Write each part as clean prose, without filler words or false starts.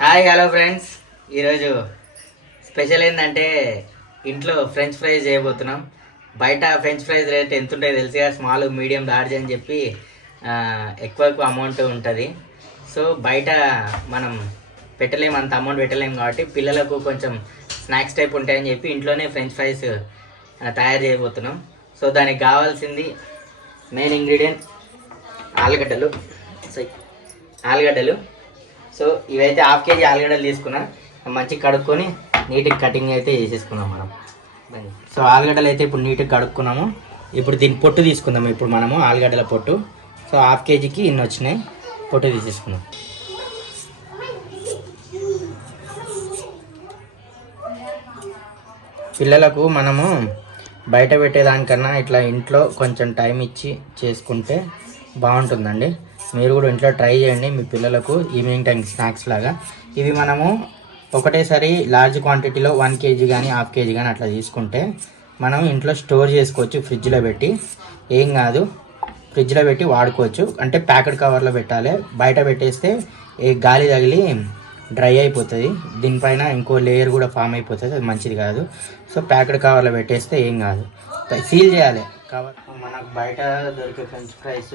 Hi hello friends. ఈరోజు special ఏంటంటే ఇంట్లో ఫ్రెంచ్ ఫ్రైస్ చేయబోతున్నాం. బయట ఫ్రెంచ్ ఫ్రైస్ రేట్ ఎంత ఉంటాయో తెలుసుగా, స్మాల్ మీడియం లార్జ్ అని చెప్పి ఎక్కువ అమౌంట్ ఉంటుంది. సో బయట మనం పెట్టలేము, అంత అమౌంట్ పెట్టలేము. కాబట్టి పిల్లలకు కొంచెం స్నాక్స్ టైప్ ఉంటాయని చెప్పి ఇంట్లోనే ఫ్రెంచ్ ఫ్రైస్ తయారు చేయబోతున్నాం. సో దానికి కావాల్సింది మెయిన్ ఇంగ్రీడియంట్ ఆలుగడ్డలు. సో ఇవైతే హాఫ్ కేజీ ఆలుగడ్డలు తీసుకున్నా, మంచిగా కడుక్కొని నీట్గా కటింగ్ అయితే చేసేసుకున్నాం మనం. సో ఆలుగడ్డలు అయితే ఇప్పుడు నీట్గా కడుక్కున్నాము. ఇప్పుడు దీని పొట్టు తీసుకుందాము. ఇప్పుడు మనము ఆలుగడ్డల పొట్టు. సో హాఫ్ కేజీకి ఇన్ని వచ్చినాయి, పొట్టు తీసేసుకున్నాం. పిల్లలకు మనము బయట పెట్టేదానికన్నా ఇట్లా ఇంట్లో కొంచెం టైం ఇచ్చి చేసుకుంటే బాగుంటుందండి. మీరు కూడా ఇంట్లో ట్రై చేయండి మీ పిల్లలకు ఈవినింగ్ టైం స్నాక్స్ లాగా. ఇవి మనము ఒకటేసారి లార్జ్ క్వాంటిటీలో 1 కేజీ కానీ హాఫ్ కేజీ కానీ అట్లా తీసుకుంటే మనం ఇంట్లో స్టోర్ చేసుకోవచ్చు. ఫ్రిడ్జ్లో పెట్టి ఏం కాదు, ఫ్రిడ్జ్లో పెట్టి వాడుకోవచ్చు. అంటే ప్యాకెట్ కవర్లో పెట్టాలి. బయట పెట్టేస్తే ఏ గాలి తగిలి డ్రై అయిపోతుంది, దీనిపైన ఇంకో లేయర్ కూడా ఫామ్ అయిపోతుంది, అది మంచిది కాదు. సో ప్యాకెట్ కవర్లో పెట్టేస్తే ఏం కాదు, సీల్ చేయాలి కవర్. మనకు బయట దొరికే ఫ్రెంచ్ ఫ్రైస్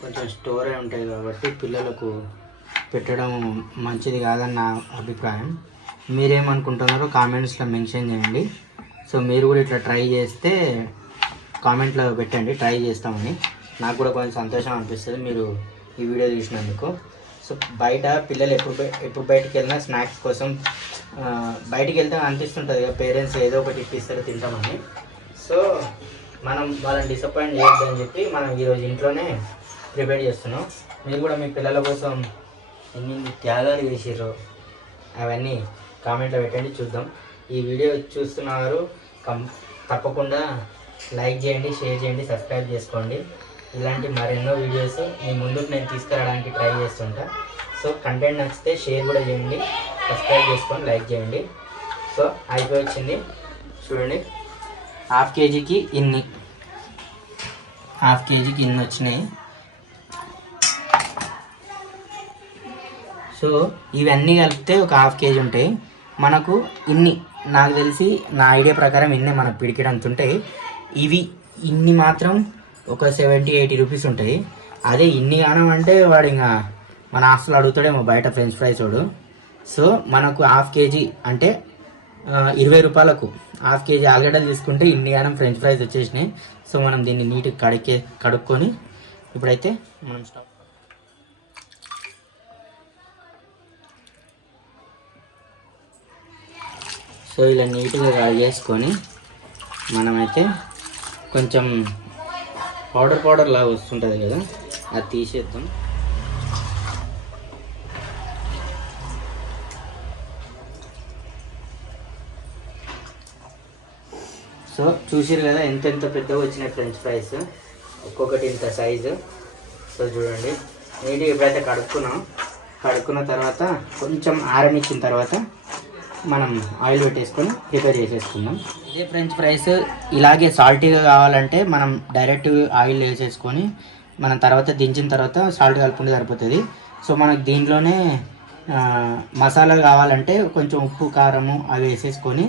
కొంచెం స్టోర్ అయి ఉంటాయి కాబట్టి పిల్లలకు పెట్టడం మంచిది కాదని నా అభిప్రాయం. మీరేమనుకుంటున్నారో కామెంట్స్లో మెన్షన్ చేయండి. సో మీరు కూడా ఇట్లా ట్రై చేస్తే కామెంట్లో పెట్టండి, ట్రై చేస్తామని. నాకు కూడా కొంచెం సంతోషం అనిపిస్తుంది మీరు ఈ వీడియో చూసినందుకు. సో బయట పిల్లలు ఎప్పుడు బయటికి వెళ్ళినా స్నాక్స్ కోసం బయటికి వెళ్తే అనిపిస్తుంటుంది కదా, పేరెంట్స్ ఏదో ఒకటి ఇప్పిస్తారు తింటామని. సో మనం వాళ్ళని డిసప్పాయింట్ చేయొద్దని చెప్పి మనం ఈరోజు ఇంట్లోనే ప్రిపేర్ చేస్తున్నాం. మీరు కూడా మీ పిల్లల కోసం ఎన్ని త్యాగాలు చేసారో అవన్నీ కామెంట్లో పెట్టండి, చూద్దాం. ఈ వీడియో చూస్తున్నారు తప్పకుండా లైక్ చేయండి, షేర్ చేయండి, సబ్స్క్రైబ్ చేసుకోండి. ఇలాంటి మరెన్నో వీడియోస్ మీ ముందుకు నేను తీసుకురావడానికి ట్రై చేస్తుంటా. సో కంటెంట్ నచ్చితే షేర్ కూడా చేయండి, సబ్స్క్రైబ్ చేసుకొని లైక్ చేయండి. సో అయిపోయి వచ్చింది చూడండి, హాఫ్ కేజీకి ఇన్ని వచ్చినాయి. సో ఇవన్నీ కలిపితే ఒక హాఫ్ కేజీ ఉంటాయి మనకు. ఇన్ని నాకు తెలిసి నా ఐడియా ప్రకారం ఇన్నే మనకు పిడికెడంత ఉంటాయి. ఇన్ని మాత్రం ఒక 70-80 రూపీస్ ఉంటుంది. అదే ఇన్ని కానం అంటే వాడు ఇంకా మన హాస్టల్ అడుగుతాడేమో బయట ఫ్రెంచ్ ఫ్రైస్ వాడు. సో మనకు హాఫ్ కేజీ అంటే 20 రూపాయలకు హాఫ్ కేజీ ఆలుగడ్డలు తీసుకుంటే ఇన్ని కానం ఫ్రెంచ్ ఫ్రైస్ వచ్చేసినాయి. సో మనం దీన్ని నీట్గా కడుక్కొని ఇప్పుడైతే మనం స్టాప్. సో ఇలా నీట్గా కడిగేసుకొని మనమైతే కొంచెం పౌడర్ లాగా వస్తుంటుంది కదా, అది తీసేద్దాం. సో చూసారు కదా ఎంత పెద్దగా వచ్చినాయి ఫ్రెంచ్ ఫ్రైస్, ఒక్కొక్కటి ఇంత సైజు. సో చూడండి నీట్గా ఎప్పుడైతే కడుక్కున్న తర్వాత కొంచెం ఆరనిచ్చిన తర్వాత మనం ఆయిల్ పెట్టేసుకొని ప్రిపేర్ చేసేసుకుందాం. ఇదే ఫ్రెంచ్ ఫ్రైస్ ఇలాగే సాల్టీగా కావాలంటే మనం డైరెక్ట్ ఆయిల్ వేసేసుకొని మనం తర్వాత దించిన తర్వాత సాల్ట్ కలుపుకుంటే సరిపోతుంది. సో మనకు దీంట్లోనే మసాలా కావాలంటే కొంచెం ఉప్పు కారము అవి వేసేసుకొని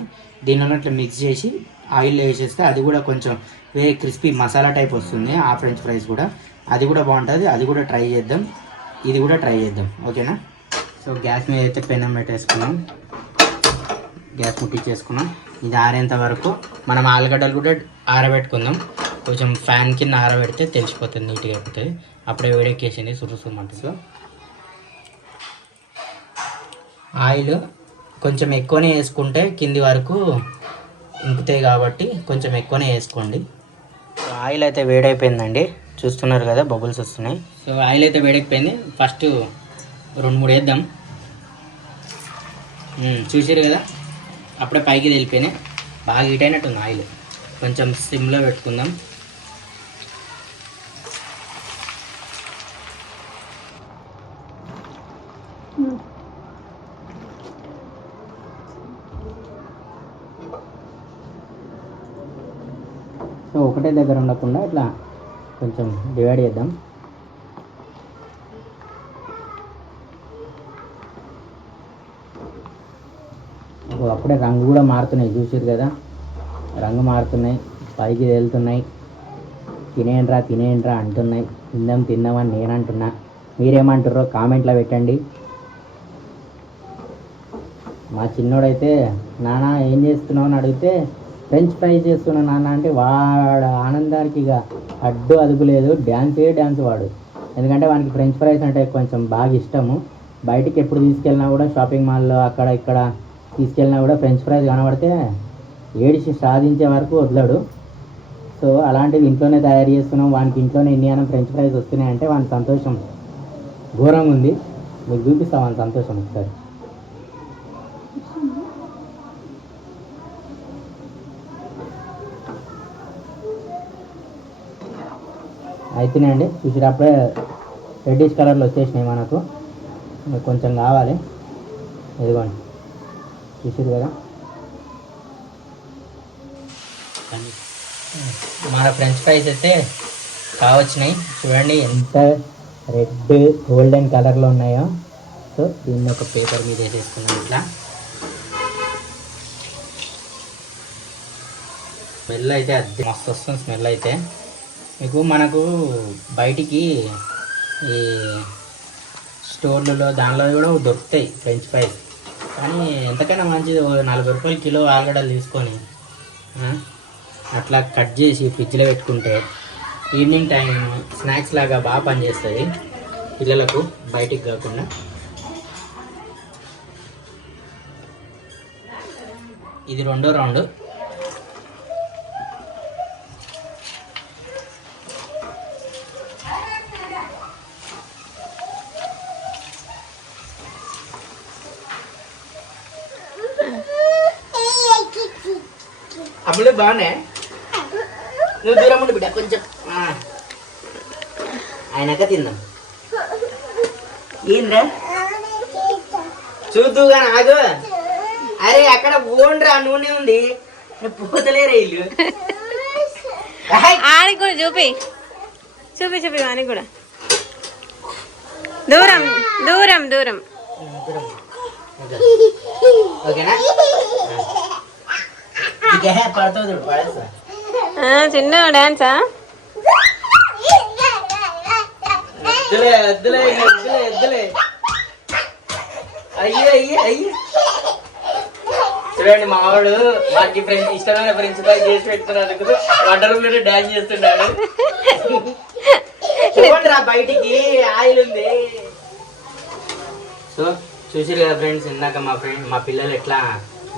దీనిలోనే ఇట్లా మిక్స్ చేసి ఆయిల్లో వేసేస్తే అది కూడా కొంచెం వేరే క్రిస్పీ మసాలా టైప్ వస్తుంది. ఆ ఫ్రెంచ్ ఫ్రైస్ కూడా అది కూడా బాగుంటుంది. అది కూడా ట్రై చేద్దాం, ఇది కూడా ట్రై చేద్దాం, ఓకేనా. సో గ్యాస్ మీద అయితే పెనం పెట్టేసుకున్నాం, గ్యాస్ ముట్టించేసుకున్నాం. ఇది ఆరేంత వరకు మనం ఆలుగడ్డలు కూడా ఆరబెట్టుకుందాం. కొంచెం ఫ్యాన్ కింద ఆరబెడితే తెలిసిపోతుంది, నీట్గా అయిపోతుంది. అప్పుడే వేడెక్కేసింది సురుసుమంటుంది. సో ఆయిల్ కొంచెం ఎక్కువనే వేసుకుంటే కింది వరకు ఇంకుతాయి కాబట్టి కొంచెం ఎక్కువనే వేసుకోండి. సో ఆయిల్ అయితే వేడైపోయిందండి, చూస్తున్నారు కదా బబుల్స్ వస్తున్నాయి. సో ఆయిల్ అయితే వేడైపోయింది. ఫస్ట్ 2-3 వేద్దాం. చూసారు కదా అప్పుడే పైకి తెలిపోయినాయి, బాగా హీట్ అయినట్టుంది ఆయిల్. కొంచెం సిమ్లో పెట్టుకుందాం. సో ఒకటే దగ్గర ఉండకుండా ఇట్లా కొంచెం డివైడ్ చేద్దాం. అప్పుడే రంగు కూడా మారుతున్నాయి, చూసారు కదా, రంగు మారుతున్నాయి, పైకి తేలుతున్నాయి. తినేయండ్రా అంటున్నాయి. తిందామని నేను అంటున్నా. మీరేమంటారో కామెంట్లో పెట్టండి. మా చిన్నోడైతే నాన్న ఏం చేస్తున్నావు అని అడిగితే ఫ్రెంచ్ ఫ్రైస్ చేస్తున్నా నాన్న అంటే వాడు ఆనందానికి ఇక అడ్డు అదుపు లేదు. డ్యాన్స్ వాడు. ఎందుకంటే వానికి ఫ్రెంచ్ ఫ్రైస్ అంటే కొంచెం బాగా ఇష్టము. బయటికి ఎప్పుడు తీసుకెళ్ళినా కూడా షాపింగ్ మాల్లో అక్కడ ఇక్కడ తీసుకెళ్ళినా కూడా ఫ్రెంచ్ ఫ్రైస్ కనబడితే ఏడిసి సాధించే వరకు వదలడు. సో అలాంటివి ఇంట్లోనే తయారు చేస్తున్నాం. వానికి ఇంట్లోనే ఇన్ని ఫ్రెంచ్ ఫ్రైస్ వస్తున్నాయంటే వాని సంతోషం ఘోరంగా ఉంది. మీకు చూపిస్తాం వాని సంతోషం ఒకసారి. అయితేనే అండి చూసినప్పుడే రెడ్డిష్ కలర్లో వచ్చేసినాయి మనకు. కొంచెం కావాలి, ఇదిగోండి చూసారు కదా. మన ఫ్రెంచ్ ఫ్రైస్ అయితే కావచ్చినాయి. చూడండి ఎంత రెడ్ గోల్డెన్ కలర్లో ఉన్నాయో. సో దీన్ని ఒక పేపర్ మీద వేసేసుకున్నాం ఇట్లా. స్మెల్ అయితే అది మస్తు వస్తుంది. స్మెల్ అయితే మనకు బయటికి ఈ స్టోర్లలో దానిలో కూడా దొరుకుతాయి ఫ్రెంచ్ ఫ్రైస్. కానీ ఎంతకైనా మంచిది 40 రూపాయలు కిలో ఆలుగడ్డలు తీసుకొని అట్లా కట్ చేసి ఫ్రిడ్జ్లో పెట్టుకుంటే ఈవినింగ్ టైం స్నాక్స్ లాగా బాగా పనిచేస్తుంది పిల్లలకు, బయటికి కాకుండా. ఇది రెండో రౌండ్. అమ్ములు బాగున్నాయి. నువ్వు దూరం ఉండి బిడ్డ కొంచెం ఆయనక తిందాం. ఏంద్రా చూద్దుగా ఆగు. అరే అక్కడ ఓన్రా నూనె ఉంది, పోతలేరా ఇల్లు. ఆనికి కూడా చూపి ఆనికి కూడా దూరం దూరం దూరం. ఓకేనా? పడుతుంది పడేస్తా. చిన్న డాన్సా? చూడండి మావాడు మాకి ఫ్రెండ్స్ ఇష్టమైన ఫ్రెండ్స్ పై చేసి పెట్టుకున్నందుకు వంట రూమ్ లో డాన్స్ చేస్తున్నాడు. చూడండి రా బయటికి ఆయిల్ ఉంది. సో చూసిరు కదా ఫ్రెండ్స్, ఇందాక మా పిల్లలు ఎట్లా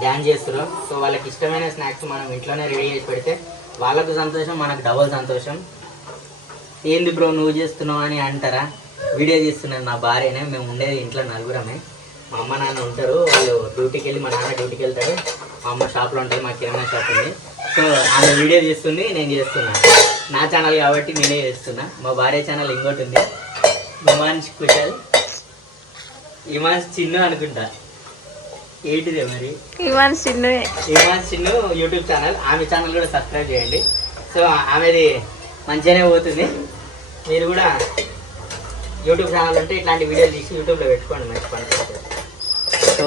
డ్యాన్స్ చేస్తారు. సో వాళ్ళకి ఇష్టమైన స్నాక్స్ మనం ఇంట్లోనే రెడీ చేసి పెడితే వాళ్ళకు సంతోషం, మనకు డబుల్ సంతోషం. ఏంది బ్రో నువ్వు చేస్తున్నావు అని అంటారా? వీడియో చేస్తున్నాను నా భార్యనే. మేము ఉండేది ఇంట్లో నలుగురమే. మా అమ్మ నాన్న ఉంటారు, వాళ్ళు డ్యూటీకి వెళ్ళి, మా నాన్న డ్యూటీకి వెళ్తాడు, మా అమ్మ షాప్లో ఉంటుంది, మా కిరాణా షాప్ ఉంది. సో ఆమె వీడియో చేస్తుంది, నేను చేస్తున్నా. నా ఛానల్ కాబట్టి నేనే చేస్తున్నా. మా భార్య ఛానల్ ఇంకోటి ఉంది, ఇమాన్స్ కుశల్, ఇమాన్స్ చిన్ను అనుకుంటా. ఏంటిదే మరి? ఇమాన్స్ చిన్ను యూట్యూబ్ ఛానల్. ఆమె ఛానల్ కూడా సబ్స్క్రైబ్ చేయండి. సో ఆమెది మంచిగానే పోతుంది. మీరు కూడా యూట్యూబ్ ఛానల్ ఉంటే ఇట్లాంటి వీడియోలు తీసి యూట్యూబ్లో పెట్టుకోండి, మంచి పని. సో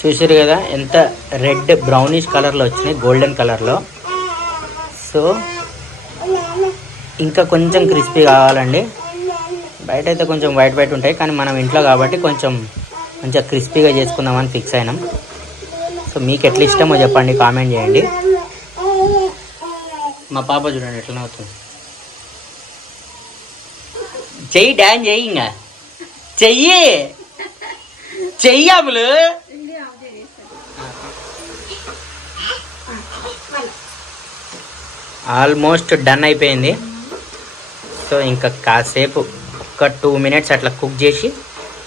చూసారు కదా ఎంత రెడ్ బ్రౌనిష్ కలర్లో వచ్చినాయి, గోల్డెన్ కలర్లో. సో ఇంకా కొంచెం క్రిస్పీ కావాలండి. బయట అయితే కొంచెం వైట్ ఉంటాయి, కానీ మనం ఇంట్లో కాబట్టి కొంచెం మంచిగా క్రిస్పీగా చేసుకుందామని ఫిక్స్ అయినాం. సో మీకు ఎట్లా ఇష్టమో చెప్పండి, కామెంట్ చేయండి. మా పాప చూడండి ఎట్లా అవుతుంది. చెయ్యి డాన్స్ చెయ్యి, ఇంకా చెయ్యి అమ్ములు. ఆల్మోస్ట్ డన్ అయిపోయింది. సో ఇంకా కాసేపు ఒక 2 minutes అట్లా కుక్ చేసి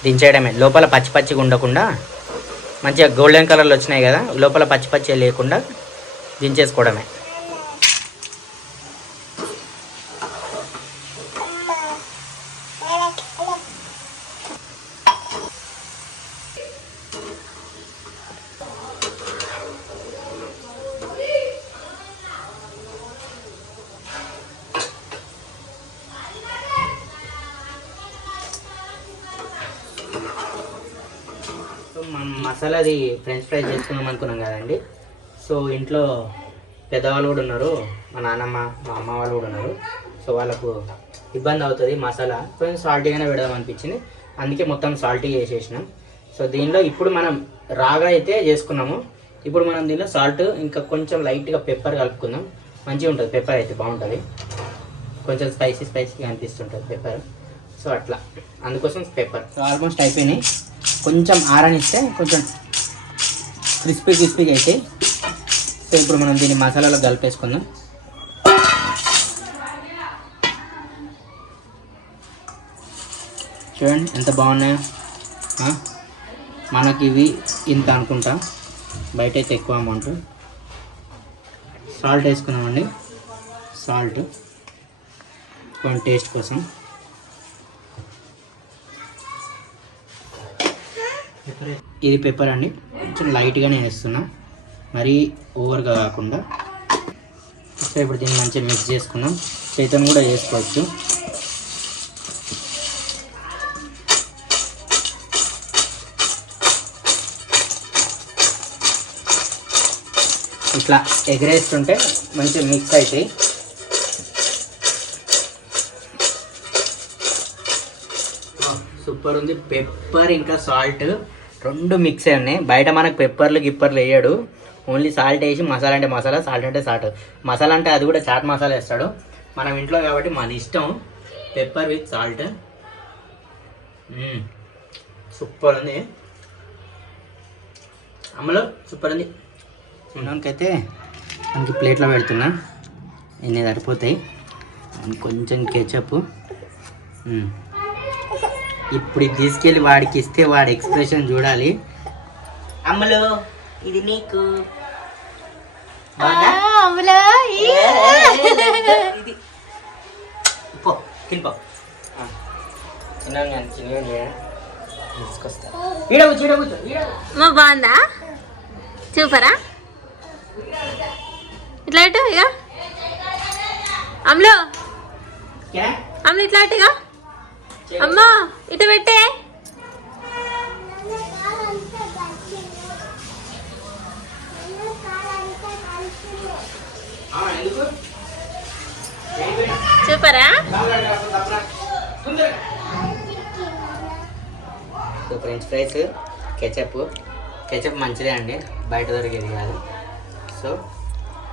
దించేయడమే. లోపల పచ్చిగా ఉండకుండా మంచిగా గోల్డెన్ కలర్లో వచ్చినాయి కదా, లోపల పచ్చి లేకుండా దించేసుకోవడమే. సో మనం మసాలాది ఫ్రెంచ్ ఫ్రైస్ చేసుకుందాం అనుకున్నాం కదండి. సో ఇంట్లో పెద్దవాళ్ళు కూడా ఉన్నారు, మా నాన్నమ్మ మా అమ్మ వాళ్ళు కూడా ఉన్నారు. సో వాళ్ళకు ఇబ్బంది అవుతుంది మసాలా, కొంచెం సాల్టీగానే పెడదాం అనిపించింది, అందుకే మొత్తం సాల్టీ చేసేసినాం. సో దీనిలో ఇప్పుడు మనం రాగా అయితే చేసుకున్నాము, ఇప్పుడు మనం దీనిలో సాల్ట్ ఇంకా కొంచెం లైట్గా పెప్పర్ కలుపుకుందాం. మంచిగా ఉంటుంది పెప్పర్ అయితే, బాగుంటుంది, కొంచెం స్పైసీగా అనిపిస్తుంటుంది పెప్పర్. సో అట్లా అందుకోసం పెప్పర్. సో ఆల్మోస్ట్ అయిపోయినాయి, కొంచెం ఆరనిస్తే కొంచెం క్రిస్పీగా అయితే. సో ఇప్పుడు మనం దీన్ని మసాలాలో కలిపేసుకుందాం. చూడండి ఎంత బాగున్నాయో. మనకి ఇవి ఇంత అనుకుంటా, బయట అయితే ఎక్కువ అమౌంట్. సాల్ట్ వేసుకున్నామండి, సాల్ట్ కొంచెం టేస్ట్ కోసం. ఇది పెప్పర్ అండి, కొంచెం లైట్గానే వేస్తున్నా, మరీ ఓవర్గా కాకుండా. సో ఇప్పుడు దీన్ని మంచిగా మిక్స్ చేసుకున్నాం, చేతిని కూడా వేసుకోవచ్చు. ఇట్లా ఎగరేస్తుంటే మంచిగా మిక్స్ అవుతాయి. సూపర్ ఉంది. పెప్పర్ ఇంకా సాల్ట్ రెండు మిక్స్ అయి ఉన్నాయి. బయట మనకు పెప్పర్లు గిప్పర్లు వేయడు, ఓన్లీ సాల్ట్ వేసి మసాలా అంటే మసాలా, సాల్ట్ అంటే సాల్ట్. మసాలా అంటే అది కూడా చాట్ మసాలా వేస్తాడు, మనం ఇంట్లో కాబట్టి మన ఇష్టం. పెప్పర్ విత్ సాల్ట్ సూపర్ ఉంది. అమ్మలో సూపర్ ఉంది. చిన్నకైతే మనకి ప్లేట్లో పెడుతున్నా, ఇన్ని సరిపోతాయి. కొంచెం కెచప్. ఇప్పుడు ఇది తీసుకెళ్ళి వాడికి ఇస్తే వాడి ఎక్స్ప్రెషన్ చూడాలి. అమ్మలో ఇది నీకు ఇది పో తినిపో. తీసుకొస్తా. బాగుందా? చూపరా ఇట్లా ఇక అమ్ములు, అమ్ములు ఇట్లా ఇక అమ్మా ఇటు పెట్టే. చూపరా? సో ఫ్రెంచ్ ఫ్రైస్ కెచప్ మంచిదే అండి, బయట దొరికేది కాదు. సో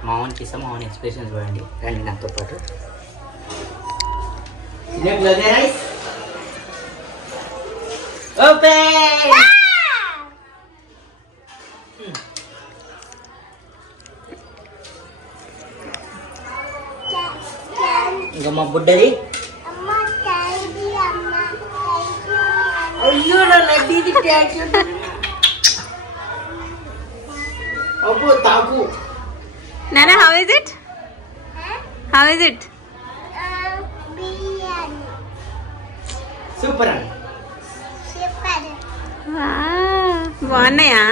మామూలుకి ఇస్తాం, మామూలు ఎక్స్ప్రెషన్స్ చూడండి, రండి నాతో పాటు. ఇంకా మా బుడ్డది అయ్యో లడ్డీది అబ్బో తాకు. Nana, how is it? How is it? Super అండి. బాగున్నాయా?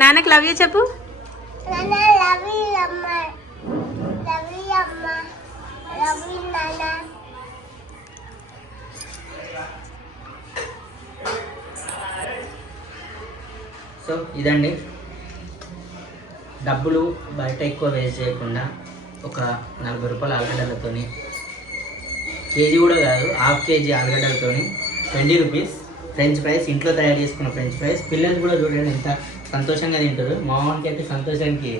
నాన్నకి లవ్ యూ చెప్పు. సో ఇదండి, డబ్బులు బయట ఎక్కువ వేస్ట్ చేయకుండా ఒక 40 రూపాయల ఆలుగడ్డలతో, కేజీ కూడా కాదు హాఫ్ కేజీ ఆలుగడ్డలతో 20 రూపీస్ ఫ్రెంచ్ ఫ్రైస్, ఇంట్లో తయారు చేసుకున్న ఫ్రెంచ్ ఫ్రైస్. పిల్లలు కూడా చూడండి ఎంత సంతోషంగా తింటారు. మామూలుకి అయితే సంతోషానికి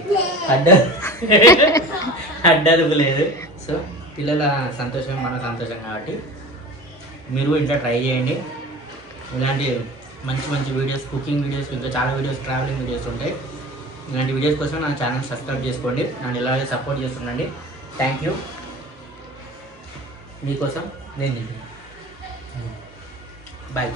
అడ్డదుపు లేదు. సో పిల్లల సంతోషం మన సంతోషం కాబట్టి మీరు ఇంట్లో ట్రై చేయండి. ఇలాంటి మంచి వీడియోస్, కుకింగ్ వీడియోస్, ఇంకా చాలా వీడియోస్, ట్రావెలింగ్ వీడియోస్ ఉంటాయి. ఇలాంటి వీడియోస్ కోసం నా ఛానల్ సబ్స్క్రైబ్ చేసుకోండి, నన్ను ఇలాగే సపోర్ట్ చేస్తుండండి. Thank you. మీకోసం నేను బాయ్.